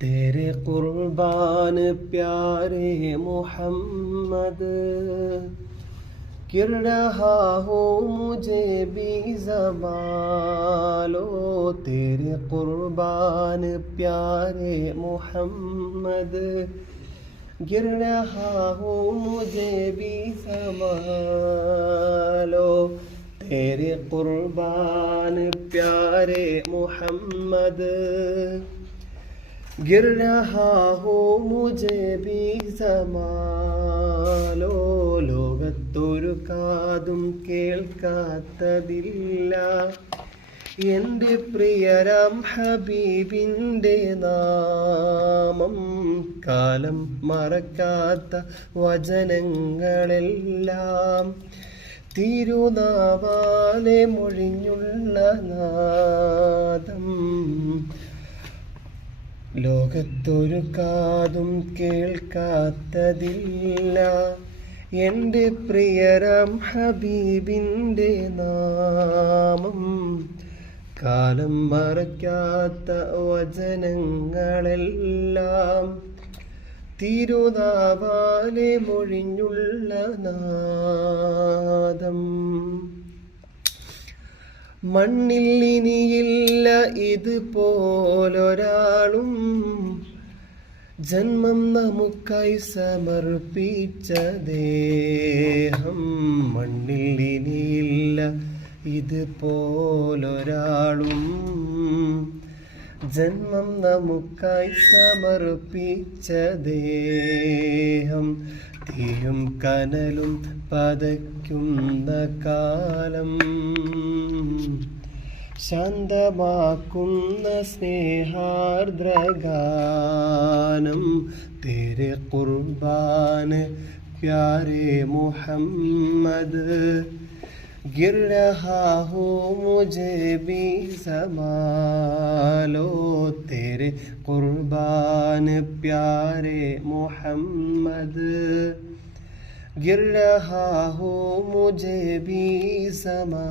तेरे कुर्बान प्यारे मोहम्मद, गिर रहा हो मुझे भी ज़बालो। तेरे कुर्बान प्यारे मोहम्मद, गिर रहा हो मुझे भी ज़बालो। तेरे कुर्बान प्यारे मोहम्मद, गिर रहा हो मुझे भी സമാലോ. ലോകത്തൊരു കാതും കേൾക്കാത്തതില്ല എൻ്റെ പ്രിയരാം ഹബീബിൻ്റെ നാമം. കാലം മറക്കാത്ത വചനങ്ങളെല്ലാം തിരുനാവാലെ മൊഴിഞ്ഞുള്ള നാദം. ലോകത്തൊരു കാതും കേൾക്കാത്തതില്ല എൻ്റെ പ്രിയരാം ഹബീബിൻ്റെ നാമം. കാലം മറക്കാത്ത വചനങ്ങളെല്ലാം തിരുനാവാലെ മൊഴിഞ്ഞുള്ള നാദം. മണ്ണിൽ ഇനിയില്ല ഇതുപോലൊരാളും, ജന്മം നമുക്കായി സമർപ്പിച്ച ദേഹം. മണ്ണിൽ ഇനിയില്ല ഇതുപോലൊരാളും, ജന്മം നമുക്കായി സമർപ്പിച്ച ദേഹം. തീയും കനലും പതയ്ക്കുന്ന കാലം, ശാന്തമാക്കുന്ന സ്നേഹാർദ്രഗാനം. തേരെ ഖുർബാൻ പ്യാരെ മുഹമ്മദ്, गिर रहा हो मुझे भी संभालो. तेरे कुर्बान प्यारे मोहम्मद, गिर रहा हो मुझे भी संभालो.